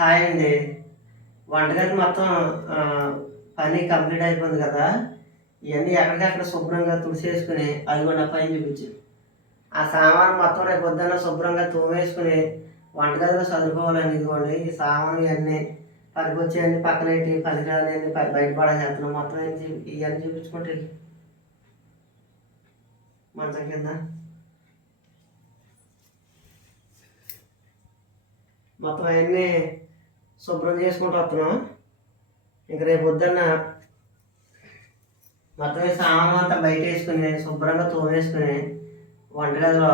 Hi అండి. వంటగది మొత్తం పని కంప్లీట్ అయిపోయింది కదా. ఇవన్నీ ఎక్కడికక్కడ శుభ్రంగా తుడిచేసుకుని అది కూడా పైన చూపించు. ఆ సామాను మొత్తం రేపు పొద్దున్న శుభ్రంగా తోమేసుకుని వంటగదిలో చదువుకోవాలని ఇదిగోండి. ఈ సామాను ఇవన్నీ పనికొచ్చేవన్నీ పక్కన పెట్టి పనికిరాని బయట పడేస్తున్నాం మొత్తం ఇవన్నీ ఇవన్నీ చూపించుకుంటే మంచం కింద. మొత్తం అవన్నీ శుభ్రం చేసుకుంటూ వస్తున్నాం. ఇంక రేపు పొద్దున్న మొత్తం సామాన్ అంతా బయట వేసుకుని శుభ్రంగా తోమేసుకుని వంటగదిలో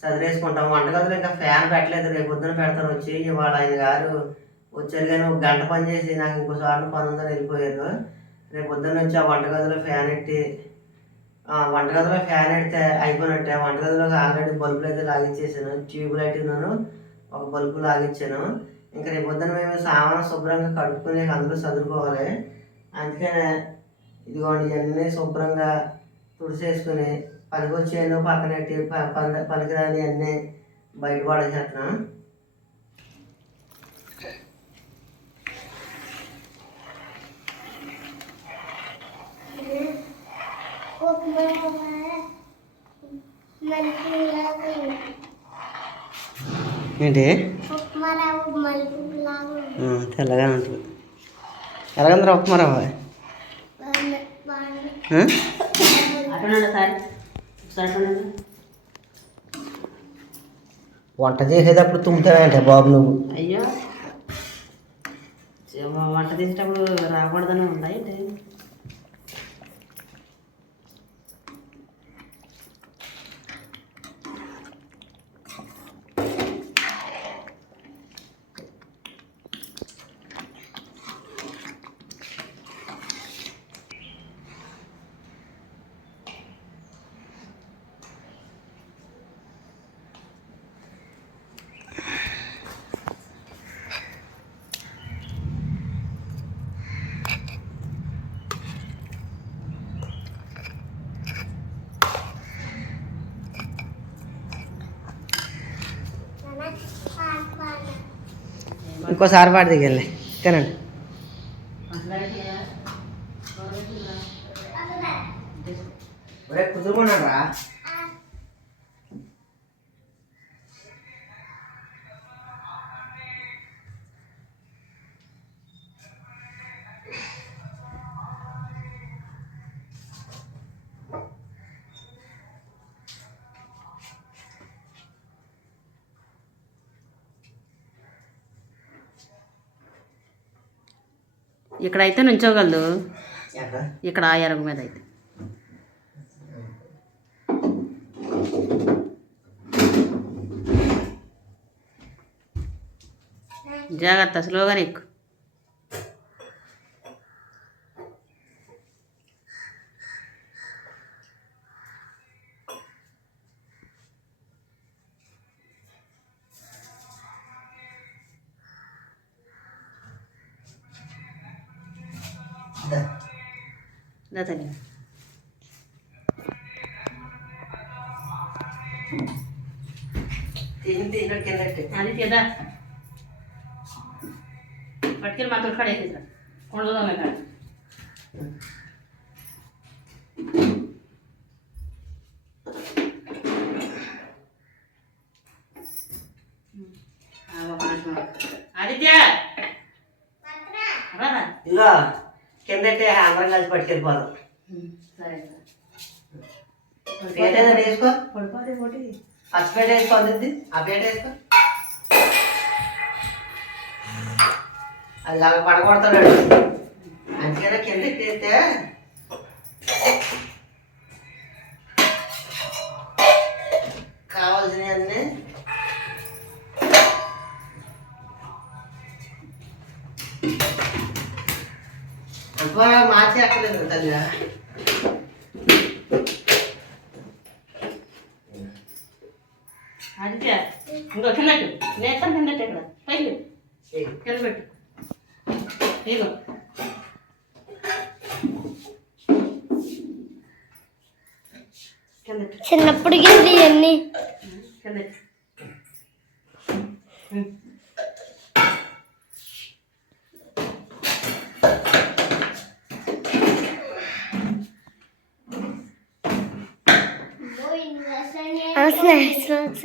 చదివేసుకుంటాం వంటగదిలో ఇంకా ఫ్యాన్ పెట్టలేదు. రేపు పొద్దున పెడతారు వచ్చి. ఇవాళ ఆయన గారు వచ్చారు కానీ ఒక గంట పని చేసి నాకు ఇంకోసారి పని ఉందని వెళ్ళిపోయారు. రేపు పొద్దున్న వచ్చి ఆ వంటగదిలో ఫ్యాన్ ఎట్టి వంటగదిలో ఫ్యాన్ ఎడితే అయిపోయినట్టే. వంటగదిలో ఆల్రెడీ బల్బులు అయితే లాగించేసాను. ట్యూబ్ లైట్ ఉన్నాను ఒక బల్బు లాగించాను. ఇంకా రేపు పొద్దున మేము సామాన్ శుభ్రంగా కడుక్కుని అందరూ చదువుకోవాలి అందుకనే ఇదిగోండి ఇవన్నీ శుభ్రంగా తుడిచేసుకుని పనికొచ్చేయను పక్కనెట్టి ప- పని పనికిరాని అన్నీ బయట పడేసేస్తున్నాం ఏంటి? తెల్లగా ఉంటుంది. ఎలాగందరూ ఉప్మారా అటున్నాడు. వంట చేసేటప్పుడు తుమ్ముతాడంటే బాబు నువ్వు? అయ్యో. వంట తీసేటప్పుడు రాకూడదని ఉన్నాయి ఇంకోసారి వాడి దగ్గరలే తినండి. ఇక్కడైతే నుంచోగలదు. ఇక్కడ ఆ ఎరుగు మీద అయితే. జాగ్రత్త స్లోగానే ఎక్కు తీసి తీసినట్టు కింద పెట్టు. అది కదా పట్టుకెళ్ళి మాతో కడేసేసా కొండదోమే కాడ ఆ, ఒక నిమిషం. ఆదిత్య రారా ఇదిగో కింద పెట్టి అందరం కలిసి పట్టుకెళ్ళిపోదాం సరే పేట ఏదైనా వేసుకో. పచ్చిపేట వేసుకో అందుద్ది. ఆ పేట వేసుకో. అది అలా పడగొడతాడు అందుకనే కింద ఎత్తేస్తే కావాల్సినవన్నీ అంతా మార్చి ఎక్కలేదు తల్లి.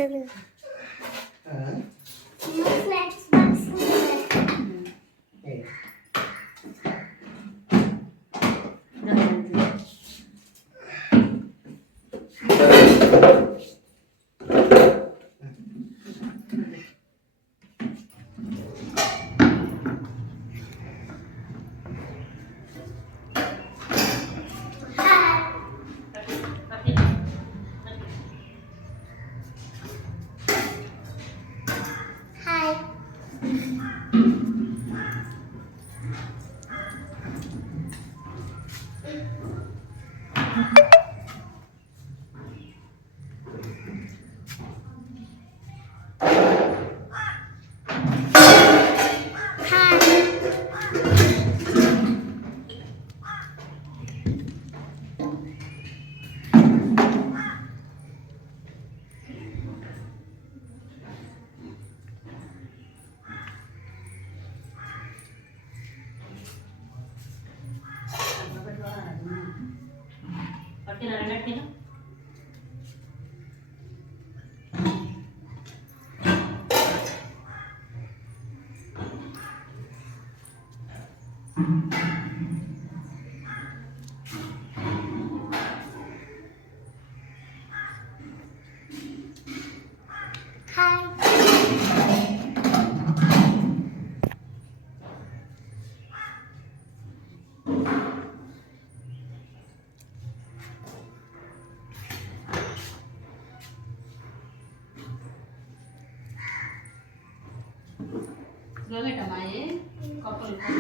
দেবে হ্যাঁ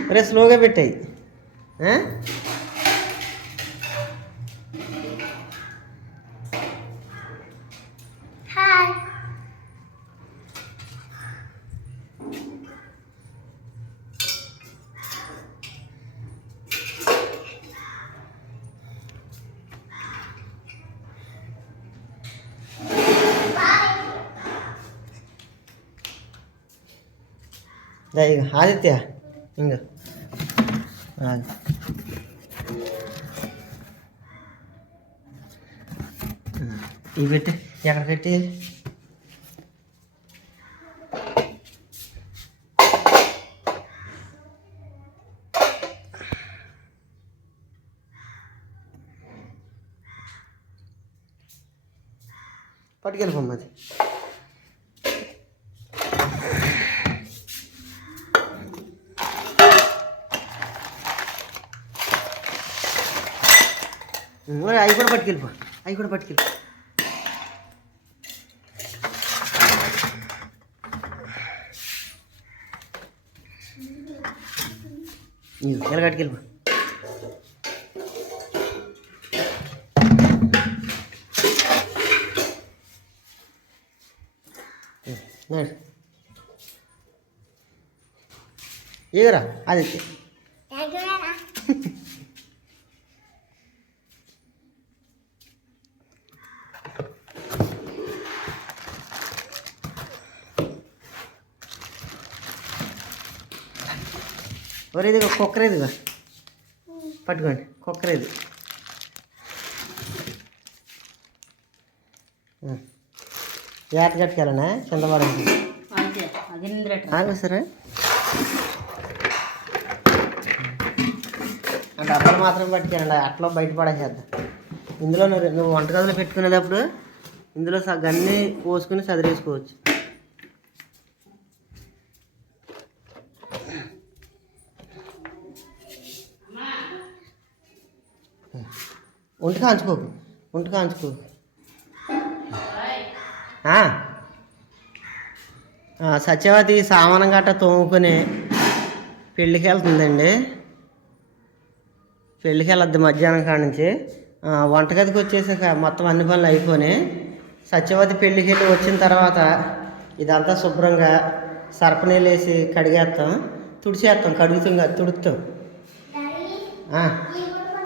కప్పులు రే స్లోగా పెట్టాయి హాయ్ ఇక ఆదిత్య ఇంక ఆగు. ఇవి పెట్టి. ఎక్కడ పెట్టేది పట్టుకెళ్ళిపోమ్మది మరి అవి కూడా పట్టుకెళ్ళిపో అవి కూడా పట్టుకెళ్ళి ఎలా కట్టుకెళ్ళిపో ఏరా అది ఒరే ఇదిగో. కుక్కర్ ఇదిగో పట్టుకోండి కుక్కర్ ఇది ఏట కట్టుకెళ్ళనా కింద పడండి ఆగు సరే. ఆ డబ్బాలు మాత్రం పట్టుకెళ్ళండి అట్లా బయట పడేసేద్దాం. ఇందులో నువ్వు నువ్వు వంటగదిలో పెట్టుకునేటప్పుడు ఇందులో సగన్ని పోసుకుని చదిరేసుకోవచ్చు ఒంటి కాంచుకోకు ఒంటి. ఆ, సత్యవతి సామానం గట్ట తోముకొని పెళ్ళికి వెళ్తుందండి. పెళ్ళికి వెళ్ళొద్దు మధ్యాహ్నం కాడ నుంచి. వంటగదికి వచ్చేసాక మొత్తం అన్ని పనులు అయిపోయి సత్యవతి పెళ్ళికి వెళ్ళి వచ్చిన తర్వాత ఇదంతా శుభ్రంగా సర్పనీళ్ళు వేసి కడిగేస్తాం. తుడిచేస్తాం కడుగుతాం కాదు, తుడుస్తాం డాడీ ఆ, ఈ కూడా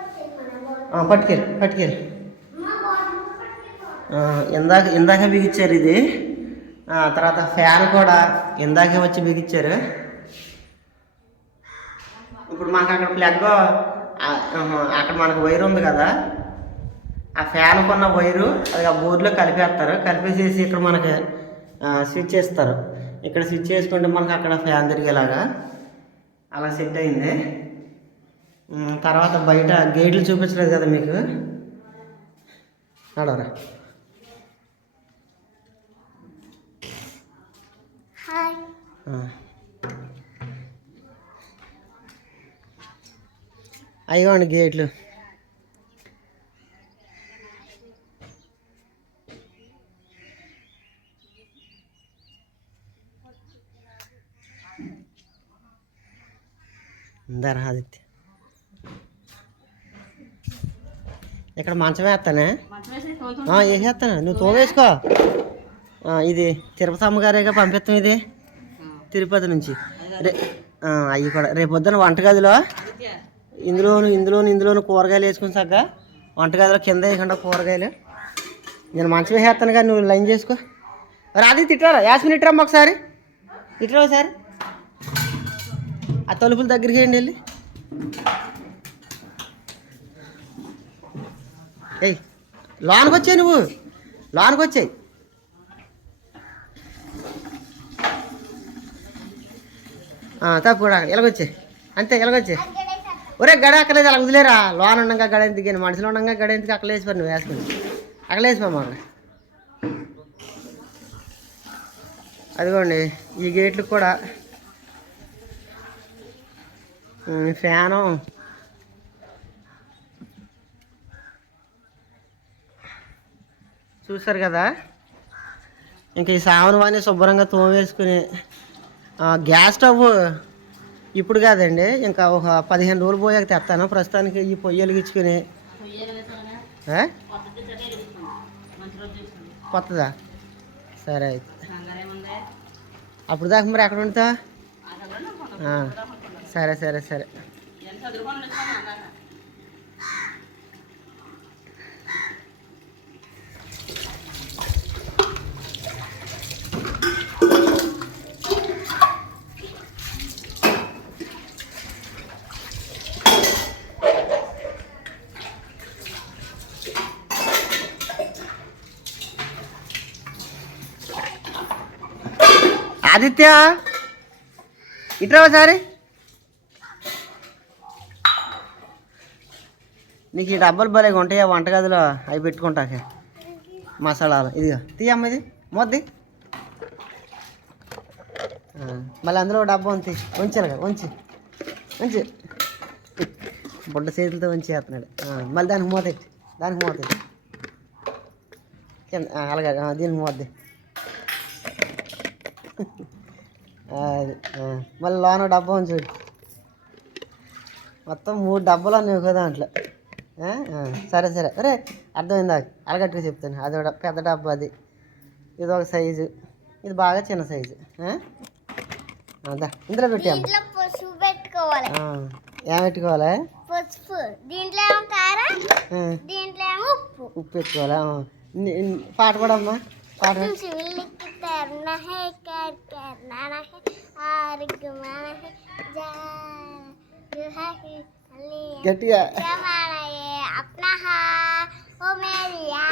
పట్టుకెళ్ళి పట్టుకెళ్ళి. ఇందాక ఇందాక బిగించారు ఇది. తర్వాత ఫ్యాన్ కూడా ఇందాకే వచ్చి బిగించారు. ఇప్పుడు మనకు అక్కడ ప్లగ్ అక్కడ మనకు వైర్ ఉంది కదా. ఆ ఫ్యాన్ కొన్న వైరు అది ఆ బోర్డులో కలిపేస్తారు. కలిపేసేసి ఇక్కడ మనకి స్విచ్ ఇస్తారు ఇక్కడ స్విచ్ వేసుకుంటే మనకి అక్కడ ఫ్యాన్ తిరిగేలాగా అలా సెట్ అయింది. తర్వాత బయట గేట్లు చూపించలేదు కదా మీకు? నడవరా అయ్యోండి గేట్లు ఇందారా ఆదిత్య ఇక్కడ మంచం వేస్తానే? వేసేస్తాను. నువ్వు తోవేసుకో ఆ, ఇది తిరుపతి అమ్మగారేగా పంపిస్తాం ఇది. తిరుపతి నుంచి. రే అవి కూడా. రేపు పొద్దున వంటగదిలో ఇందులోను ఇందులోను ఇందులోను కూరగాయలు వేసుకుని సగ్గా వంటగదిలో కింద వేయకుండా కూరగాయలు. నేను మంచం వేసేస్తాను కానీ నువ్వు లైన్ చేసుకో. మరి అది తిట్టారా యాస్మిన్ ఇట్రమ్మ ఒకసారి. ఇట్రా ఒకసారి. ఆ తలుపుల దగ్గరికి వెళ్ళి. ఏయ్ లోనికి వచ్చాయి నువ్వు. లోనికి వచ్చాయి తప్పు కూడా. అంతే ఎలాగొచ్చే ఒరే గడ అక్కలేదు అలా వదిలేరా? లోన ఉండగా గడ ఎందుకు? మనుషులు ఉండగా గడ ఎందుకు? అక్కడ వేసిపోయి నువ్వు వేసుకుని. అక్కడ వేసిపోమ్మా అక్కడ అదిగోండి ఈ గేట్లు కూడా. ఫ్యాను. చూసారు కదా? ఇంకా ఈ సావనవాన్ని శుభ్రంగా తోమేసుకుని గ్యాస్ స్టవ్ ఇప్పుడు కాదండి ఇంకా ఒక పదిహేను రోజులు పోయాక తెస్తాను ప్రస్తుతానికి ఈ పొయ్యి వెలిగించుకుని కొత్తదా? సరే అయితే. అప్పుడు దాకా మరి ఎక్కడ ఉంటా సరే సరే సరే. ఆదిత్య ఇట్రా ఒకసారి. నీకు ఈ డబ్బాలు భలేగా ఉంటాయా వంటగదిలో? అవి పెట్టుకుంటాకే. మసాలాలు. ఇదిగో తీయమ్మ ఇది. మొద్ది మళ్ళీ అందులో డబ్బా డబ్బా ఉంచి ఉంచాలి ఉంచి. ఉంచి. బుడ్డ చేతులతో ఉంచి వేస్తున్నాడు. మళ్ళీ దానికి మూత దానికి మూత అలాగే దీనికి మూతది అది మళ్ళీ లోన డబ్బా ఉంది చూడు. మొత్తం మూడు డబ్బాలు ఉన్నాయి ఒక దాంట్లో. సరే సరే. అరే అర్థమైందా? అలగట్టుగా చెప్తాను. అది ఒక పెద్ద డబ్బా అది. ఇది ఒక సైజు. ఇది బాగా చిన్న సైజు? అదా ఇందులో పెట్టాము ఏం పెట్టుకోవాలా? పసుపు. దీంట్లో కారం? దీంట్లో ఉప్పు? ఉప్పు పెట్టుకోవాలా. ని- ని- పాట करना है कर करना है और घुमाना है जा घटिया। जमाना ये? अपना हा ओ मेरिया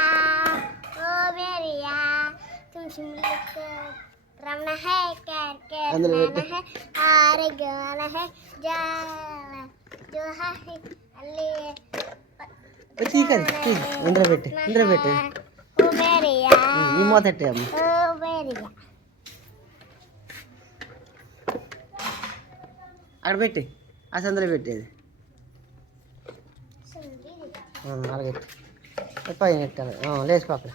ओ मेरिया तुम शिमला को तो रमना है कर करना है और घुमाना है जा जो है। अली ठीक है ठीक है अंदर बैठे अंदर बैठे। ఈ అక్కడ పెట్టి. ఆ సందులో పెట్టేది అలాగే పైన పెట్టాలి లేచిపో అక్కడ.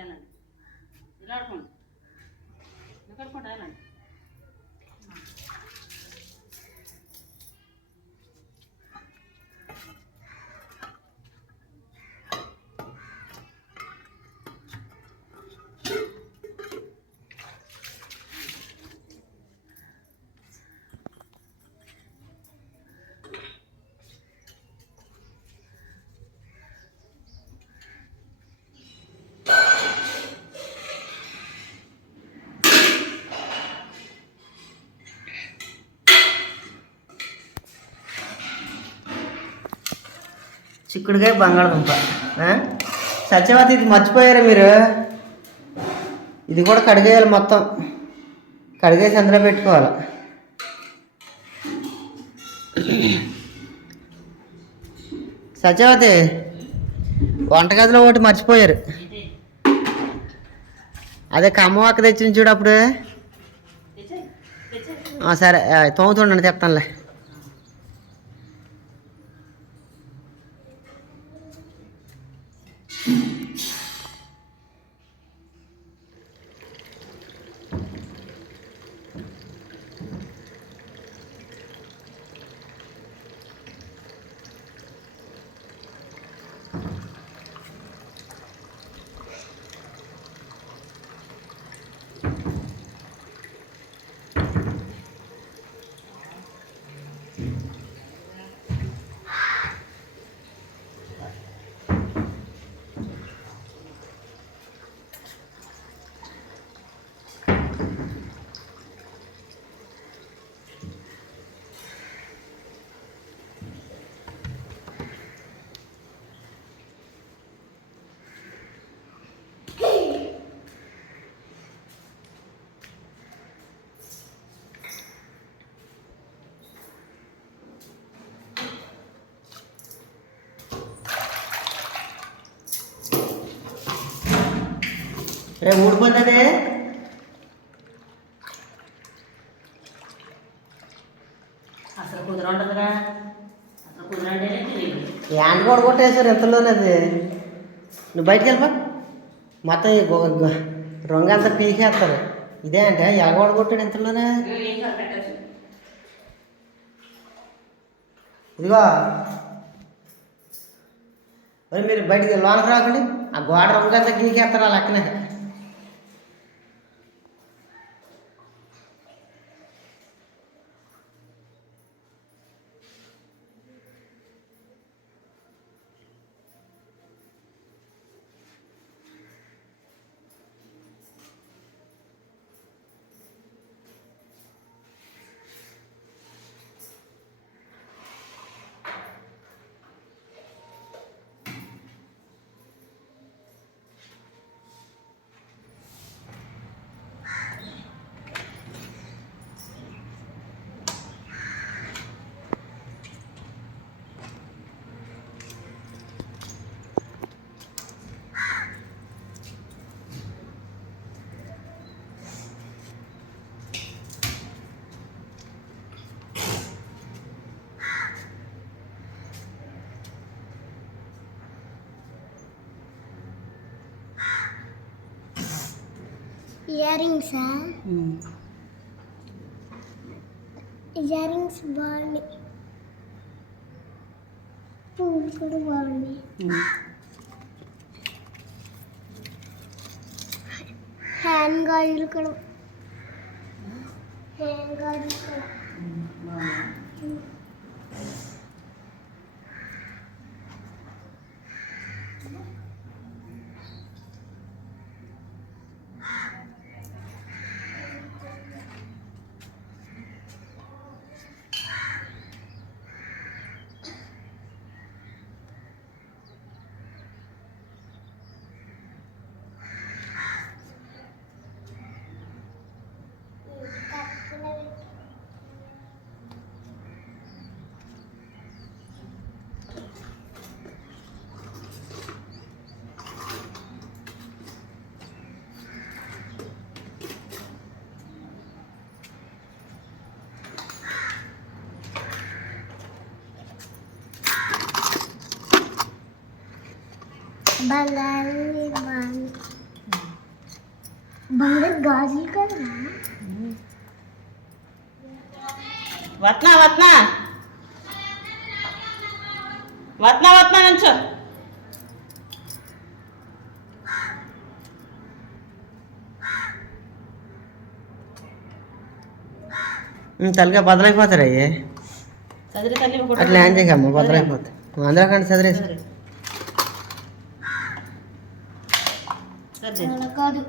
వెళ్ళండి ఇలా ఆడుకోండి ఇక్కడ కడుక్కుంటా వెళ్ళండి చిక్కుడుకాయ బంగాళదుంప? సత్యవతి ఇది మర్చిపోయారు మీరు? ఇది కూడా కడిగేయాలి మొత్తం. కడిగేసి అందులో పెట్టుకోవాలి. సత్యవతి వంటగదిలో ఒకటి మర్చిపోయారు. అదే కమ్మవాక తెచ్చిన చూడు అప్పుడు. తెచ్చేయ్ తెచ్చేయ్. ఆ, సరే తోముతుండండి చెప్తానులే రేపు ఊడిపోతుంది అసలు కుదిర ఉంటుందిరా. అసలు తెలియదు యాండ్ కూడా కొట్టేశారు ఎంతలోనే అది. నువ్వు బయటికి వెళ్ళిపో. మొత్తం రొంగ అంతా పీకేస్తారు. ఇదే అంటే ఎలగోడ కొట్టాడు ఎంతలోనే? పెట్టచ్చు? ఇదిగో. మరి మీరు బయటికి లోనకి రాకండి. ఆ గోడ రొంగ అంతా గీకేస్తారు ఆ లెక్కనే. இயரிங்ஸா இயரிங்ஸ் வாங்கி பூ கூட வாங்கி ஹேண்ட் கார்டு இருக்கணும். ஹேண்ட் கார்டு இருக்கணும் గాజులు కూడా బంగారు బంగారు గాజులు కదా వత్నా వత్నా వత్నా వత్నా నుంచో ఉమ్, తలగా బదలైపోతారు అయ్యే చదిరి తల్లి అట్లా ఏం చేయకమ్మ బదలైపోతాయి అందులో కంటే చదివేసి కాదు.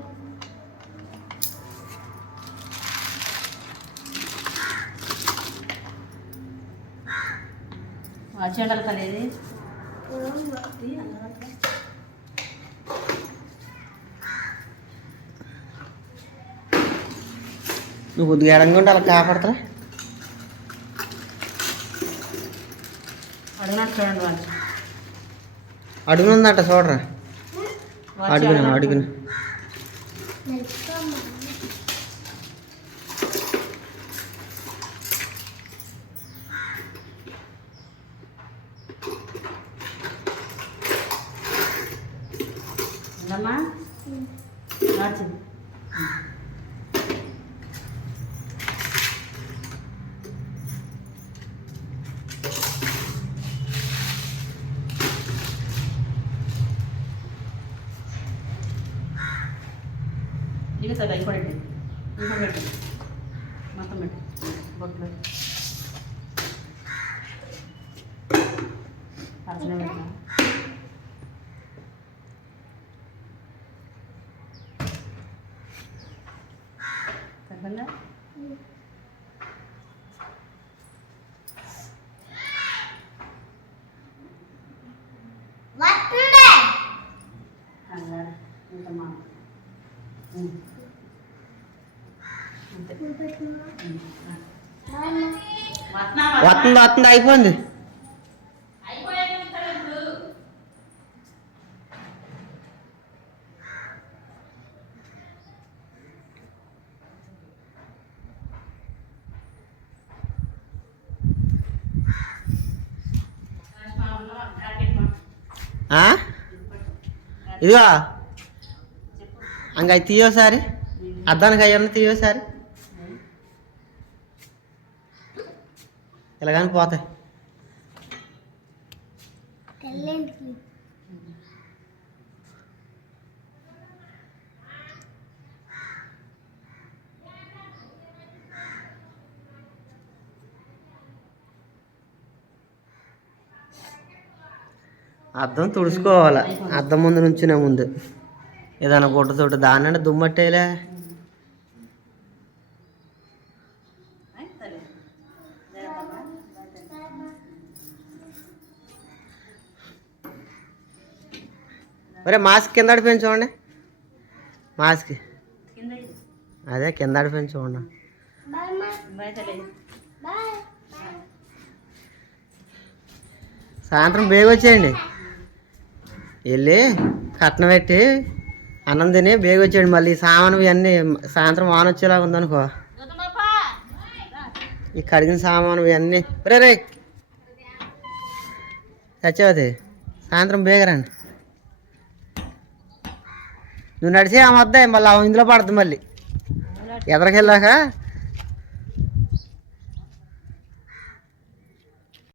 చెండలు కలిది. నువ్వు కొద్దిగా ఎడంగా అలా కాపాడతారా? అడిగినట్టు చూడండి వాళ్ళు. అడుగునుందట చూడరా. వచ్చి అడుగున. Đẹp! наступних. వస్తుంది వస్తుంది అయిపోయింది. అయిపోయాక ఇదిగో. అంగ అవి తీయోసారి అద్దానికి అయ్యన్న తీయోసారి ఇలాగని పోతాయి అద్దం తుడుచుకోవాలి. అద్దం ముందు నుంచునే ముందు. ఏదైనా గుడ్డతోటి దాన్ని దుమ్మట్టేలే ఒరే మాస్క్ కింద ఆడిపోయింది చూడండి. మాస్క్. అదే కింద ఆడిపోయింది చూడండి. సాయంత్రం బేగ వచ్చేయండి. వెళ్ళి కట్నం పెట్టి అన్నం తిని బేగ వచ్చేయండి. మళ్ళీ సామాను ఇవన్నీ సాయంత్రం వాన వచ్చేలాగా ఉందనుకో. ఈ కడిగిన సామాను ఇవన్నీ. రే రే సత్యవతి సాయంత్రం బేగరండి నువ్వు నడిచే ఆ వద్ద మళ్ళీ ఇందులో పడుతుంది మళ్ళీ. ఎదరికెళ్ళాక